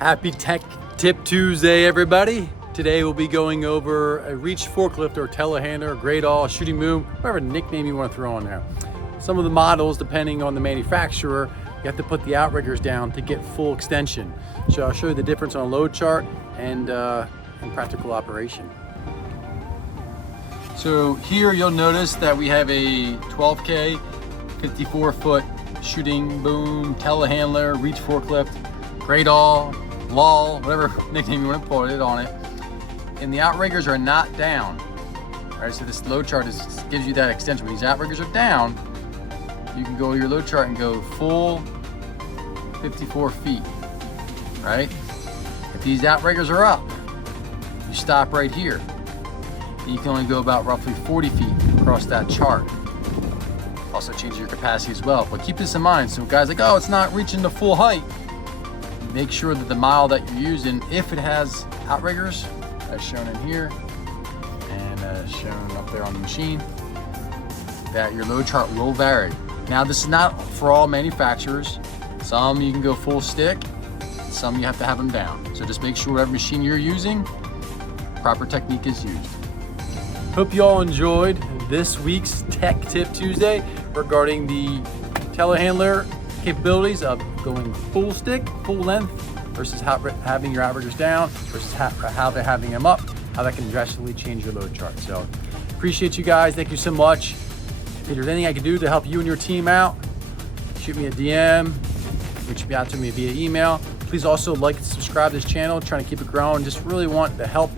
Happy Tech Tip Tuesday, everybody. Today we'll be going over a reach forklift or telehandler, great all, shooting boom, whatever nickname you want to throw on there. Some of the models, depending on the manufacturer, you have to put the outriggers down to get full extension. So I'll show you the difference on a load chart and in practical operation. So here you'll notice that we have a 12K, 54-foot shooting boom, telehandler, reach forklift, great all, wall, whatever nickname you want to put it on it. And the outriggers are not down. All right, so this load chart gives you that extension. When these outriggers are down, you can go to your load chart and go full 54 feet, right? If these outriggers are up, you stop right here. You can only go about roughly 40 feet across that chart. Also changes your capacity as well. But keep this in mind. So guys like, oh, it's not reaching the full height. Make sure that the mile that you're using, if it has outriggers, as shown in here, and as shown up there on the machine, that your load chart will vary. Now, this is not for all manufacturers. Some you can go full stick, some you have to have them down. So just make sure whatever machine you're using, proper technique is used. Hope you all enjoyed this week's Tech Tip Tuesday regarding the telehandler capabilities of going full stick, full length, versus having your outriggers down, versus how they're having them up, how that can drastically change your load chart. So appreciate you guys. Thank you so much. If there's anything I can do to help you and your team out, shoot me a DM, reach out to me via email. Please also like and subscribe to this channel, trying to keep it growing. Just really want to help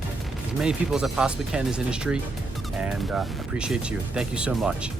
as many people as I possibly can in this industry, and appreciate you. Thank you so much.